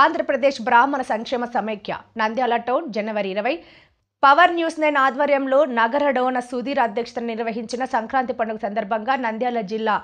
ఆంధ్రప్రదేశ్ బ్రాహ్మణ సంక్షేమ సమైక్య నంద్యాల టౌన్ జనవరి 20 పవర్ న్యూస్ 9 ఆధ్వర్యంలో నగర డోన సుధీర్ అధ్యక్షతన నిర్వహించిన సంక్రాంతి పండుగ సందర్భంగా నంద్యాల జిల్లా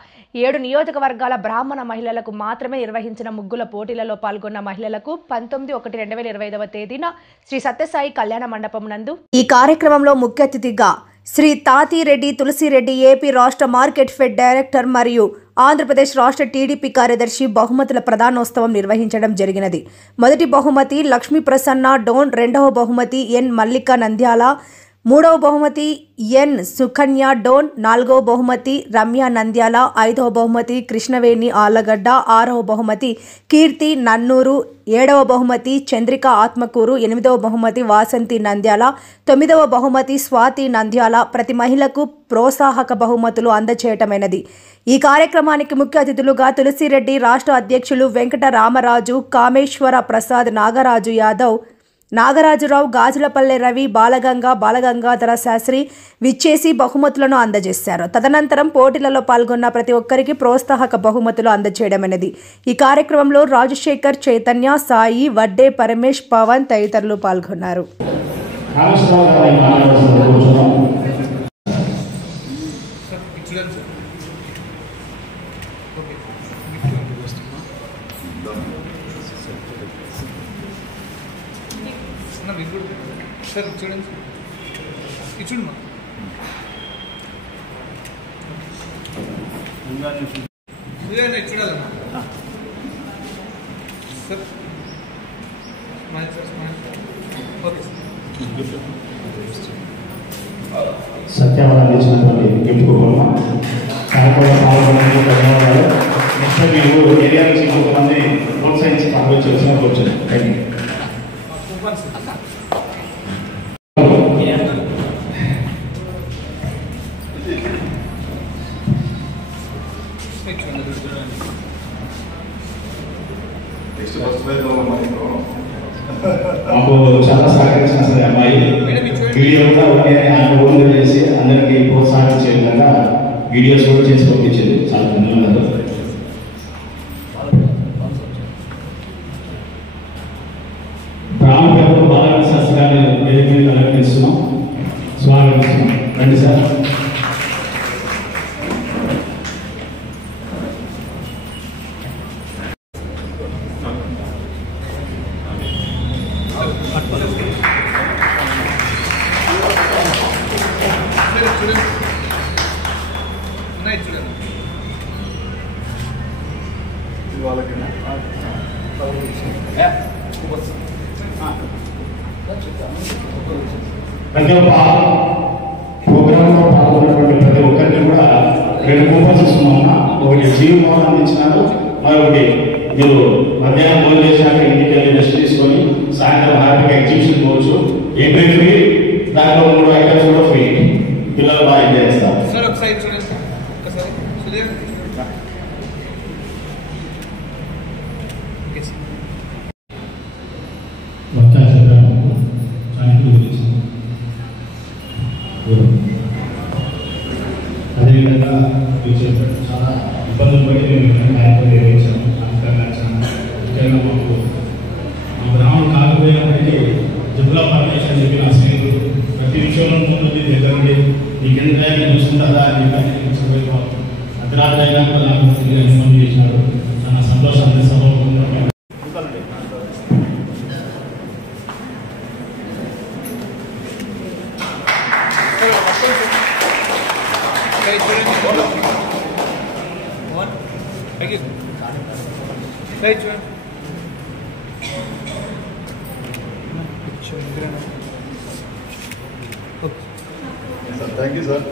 7 నియోజకవర్గాల బ్రాహ్మణ మహిళలకు మాత్రమే నిర్వహించిన ముగ్గుల పోటీలలో పాల్గొన్న మహిళలకు 19/1/2025వ తేదీన శ్రీ సత్యసాయి కళ్యాణ మండపం నందు ఈ కార్యక్రమంలో ముఖ్య అతిథిగా శ్రీ తాతిరెడ్డి తులసిరెడ్డి ఏపీ రాష్ట్ర మార్కెట్ ఫెడ్ డైరెక్టర్ మరియు ఆంధ్రప్రదేశ్ రాష్ట్ర టీడీపీ కార్యదర్శి బహుమతుల ప్రదానోత్సవం నిర్వహించడం జరిగినది. మొదటి బహుమతి లక్ష్మీ ప్రసన్న డోన్, రెండవ బహుమతి ఎన్ మల్లిక నంద్యాల, మూడవ బహుమతి ఎన్ సుకన్య డోన్, నాలుగవ బహుమతి రమ్య నంద్యాల, ఐదవ బహుమతి కృష్ణవేణి ఆలగడ్డ, ఆరవ బహుమతి కీర్తి నన్నూరు, ఏడవ బహుమతి చంద్రిక ఆత్మకూరు, ఎనిమిదవ బహుమతి వాసంతి నంద్యాల, తొమ్మిదవ బహుమతి స్వాతి నంద్యాల. ప్రతి మహిళకు ప్రోత్సాహక బహుమతులు అందచేయటమైనది. ఈ కార్యక్రమానికి ముఖ్య అతిథులుగా తులసిరెడ్డి రాష్ట్ర అధ్యక్షులు వెంకట రామరాజు, కామేశ్వర ప్రసాద్, నాగరాజు యాదవ్, నాగరాజురావు, గాజులపల్లె రవి, బాలగంగాధర శాస్త్రి విచ్చేసి బహుమతులను అందజేశారు. తదనంతరం పోటీలలో పాల్గొన్న ప్రతి ఒక్కరికి ప్రోత్సాహక బహుమతులు అందజేయడమైనది. ఈ కార్యక్రమంలో రాజశేఖర్, చైతన్య, సాయి, వడ్డే, పరమేష్, పవన్ తదితరులు పాల్గొన్నారు. సార్ చూడండి, చూడమ్మా చూడాలమ్మా సార్. ఓకే సత్యావరణ చేసినటువంటి గెలుపుకోవడం పాల్గొనేందుకు ధన్యవాదాలు. నెక్స్ట్ మీరు ఏరియా నుంచి ఇంకొకమంది ప్రోత్సహించి పంపించాల్సిన కూర్చొని మాకు చాలా సహకరించిన సరే అమ్మాయి వీడియో కూడా ఓన్గా చేసి అందరికీ ప్రోత్సాహించే విధంగా వీడియోస్ కూడా చేసి పంపించేది. చాలా ధన్యవాదాలు. బ్రాహ్మణ బాలక శాస్త్రాన్ని వేదిక మీద అలంకరిస్తున్నాం, స్వాగతిస్తున్నాం. రండి సార్. ప్రతి ఒక్క ప్రోగ్రాంలో పాల్గొన్నటువంటి ప్రతి ఒక్కరికి కూడా 2 కూపన్స్ ఇస్తున్నామన్నా. ఒకటి జీవనం అందించినారు, మరొకటి మీరు మధ్యాహ్నం భోజనం చేశాక ఇంటికి వెళ్ళి రెస్ట్ తీసుకొని సాయంత్రం హ్యాపీగా ఎగ్జిబిషన్ పోవచ్చు. ఎంట్రీ ఫ్రీ, దాంట్లో 3 ఐటమ్స్ కూడా ఫ్రీ. పిల్లలు బాగా ఎంజాయ్ చేస్తారు. అదేవిధంగా చాలా ఇబ్బందులు పడి కార్యక్రమం నిర్వహించాము. ముఖ్యంగా మాకు మా గ్రామం కాకపోయినప్పటికీ జిల్లా పర్మిషన్ చెప్పి నా స్నేహితులు ప్రతి విషయంలో ముందు దగ్గరండి నీకు ఎంత చూస్తుందా అని అర్ధరాత్రి అయినా కూడా నాకు ఇబ్బంది చేసినారు. చాలా సంతోషాన్ని సభాముఖంగా థ్యాంక్ యూ సార్.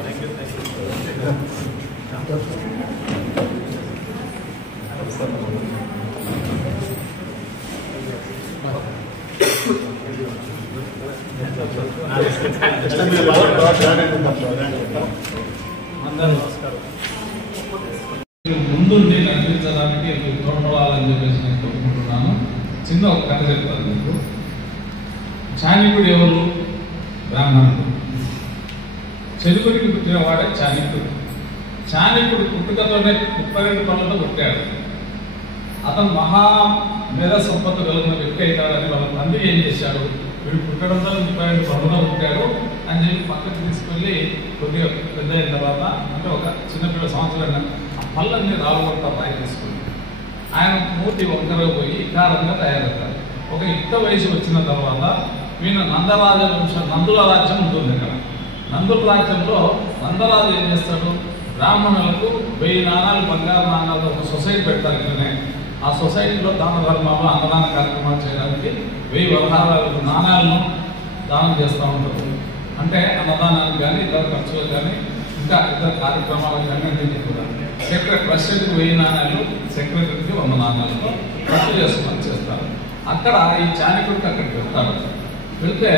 ముందుండి నడిపించడానికి తోడ్పడాలని చెప్పేసి నేను కోరుకుంటున్నాను. చిన్న ఒక కథ చెప్తాను మీకు. చాణికుడు ఎవరు? బ్రాహ్మణుడు. చెరుకుడికి పుట్టినవాడే చాణికుడు. చాణికుడు పుట్టుకతోనే 32 పనులతో పుట్టాడు. అతను మేధా సంపత్తి కలిగిన వ్యక్తి అవుతాడని వాళ్ళ తండ్రి ఏం చేశాడు, వీడు పుట్టడంతో పనులో పుట్టాడు అని చెప్పి పక్కకు తీసుకెళ్ళి కొద్దిగా పెద్ద అయిన తర్వాత అంటే ఒక చిన్నపిల్ల సంవత్సరాలు ఆ పళ్ళన్నీ రాలగొట్ట రాయి తీసుకుని ఆయన మూర్తి వంకరగా పోయి ఇకారంగా తయారవుతాడు. ఒక యుక్త వయసు వచ్చిన తర్వాత ఈయన నందుల రాజ్యం ఉంటుంది. ఇక్కడ నందుల రాజ్యంలో నందరాజు ఏం చేస్తాడు, బ్రాహ్మణులకు 1000 నాణాలు బంగారు నాణాలు ఒక సొసైటీ పెడతారు. ఇక్కడనే ఆ సొసైటీలో దాన ధర్మాలు అన్నదాన కార్యక్రమాలు చేయడానికి 1000 వరహారాలు నాణాలను దానం చేస్తూ ఉంటారు. అంటే అన్నదానానికి కానీ ఇతర ఖర్చులకు కానీ ఇంకా ఇతర కార్యక్రమాలకు కానీ అన్నింటికి కూడా సెక్రటరీ ప్రెసిడెంట్కి 1000 నాణాలు, సెక్రటరీకి 100 నాణాలతో ఖర్చు చేసుకొని చేస్తారు. అక్కడ ఈ చాణక్యుడికి అక్కడికి వెళ్తాడు. వెళ్తే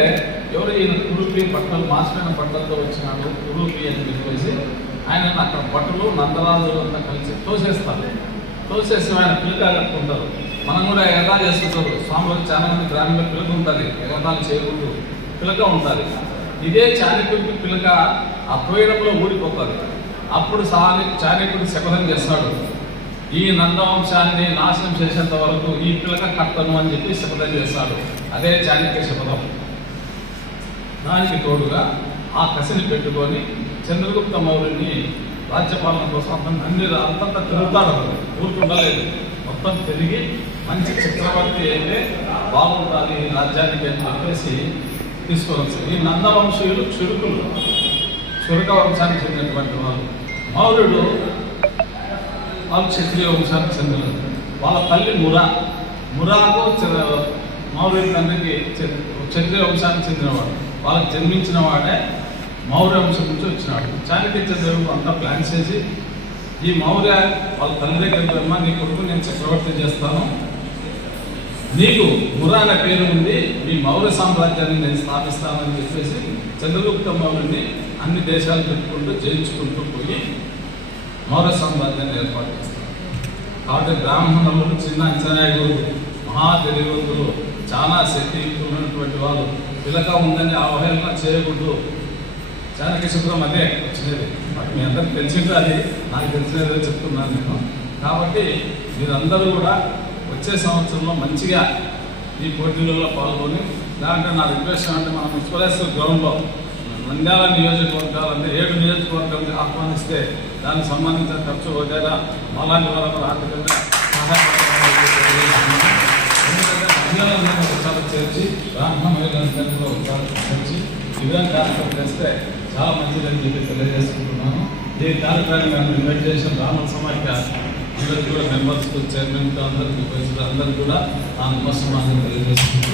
ఎవరు ఈయన కురుపి బట్టలు మాసిన బట్టలతో వచ్చినాడు కురుపి అని చెప్పేసి ఆయన అక్కడ బట్టలు నందరాజు అంతా కలిసి తోసేస్తారు. తోసేసి ఆయన పిల్లక కట్టుకుంటారు. మనం కూడా ఎలా చేస్తుంటారు, స్వామివారికి చాలా మంది గ్రామంలో పిల్లక ఉంటుంది, ఎగతాలు చేయకూడదు, పిల్లక ఉంటుంది. ఇదే చాణక్యుడికి పిల్లక ఆ తోయడంలో ఊడిపోతుంది. అప్పుడు చాణక్యుడు శపథం చేస్తాడు, ఈ నందవంశాన్ని నాశనం చేసేంత వరకు ఈ పిల్లక కట్టను అని చెప్పి శపథం చేస్తాడు. అదే చాణక్య శపథం. దానికి తోడుగా ఆ కసిని పెట్టుకొని చంద్రగుప్త మౌర్యుని రాజ్యపాలన కోసం అంతంతా తిరుగుతాడు. ఊరుకుండలేదు, మొత్తం తిరిగి మంచి చక్రవర్తి అయితే బాగుంటుంది ఈ రాజ్యానికి అని చెప్పేసి తీసుకొని వచ్చారు. ఈ నందవంశీయులు చురుక వంశానికి చెందినటువంటి వాళ్ళు. మౌర్యుడు వాళ్ళు క్షత్రియ వంశానికి చెందిన వాళ్ళ తల్లి మురాకు మౌర్యుడి తండ్రికి క్షత్రియ వంశానికి చెందినవాడు. వాళ్ళకి జన్మించిన వాడే మౌర్య వంశం నుంచి వచ్చినాడు. చాణక్య చంద్రుడు అంతా ప్లాన్ చేసి ఈ మౌర్య వాళ్ళ తల్లి దగ్గర నీ కొడుకు నేను చక్రవర్తి చేస్తాను, నీకు మురా అనే పేరు ఉంది, మీ మౌర్య సామ్రాజ్యాన్ని నేను స్థాపిస్తానని చెప్పేసి చంద్రగుప్త మౌర్యుని అన్ని దేశాలు పెట్టుకుంటూ జయించుకుంటూ పోయి మౌర్య సామ్రాజ్యాన్ని ఏర్పాటు చేస్తారు. కాబట్టి బ్రాహ్మణులు చిన్న అంచనాయుడు మహా తెలివంతులు చాలా శక్తియుక్తున్నటువంటి వాళ్ళు పిలక ఉందని అవహేళన చేయకూడదు. చాణక్య శుభ్రం అదే వచ్చినది. మీ అందరికి తెలిసింది, అది నాకు తెలిసినదే చెప్తున్నాను నేను. కాబట్టి మీరందరూ కూడా వచ్చే సంవత్సరంలో మంచిగా ఈ పోటీలలో పాల్గొని దాంట్లో నా రిక్వెస్ట్ అంటే మన మున్సిపల్ గ్రౌండ్లో నంద్యాల నియోజకవర్గాలంటే 7 నియోజకవర్గాలను ఆహ్వానిస్తే దానికి సంబంధించిన ఖర్చు వగేరా అలాంటి వాళ్ళకు ఆర్థికంగా సహాయపడాలని ఎందుకంటే మహిళలందరినీ ఒకసారి చేర్చి బ్రాహ్మణ మహిళలందరినీ కూడా ఒకసారి చేర్చి ఇవన్నీ కార్యక్రమం చేస్తే చాలా మంచిదని చెప్పి తెలియజేసుకుంటున్నాను. ఈ కార్యక్రమాన్ని మేము ఇన్వైట్ చేసిన బ్రాహ్మణ సమాఖ్య వీళ్ళకి కూడా మెంబర్స్ చైర్మన్తో అందరికీ అందరికీ కూడా ఆ నమస్కారాన్ని తెలియజేసుకుంటూ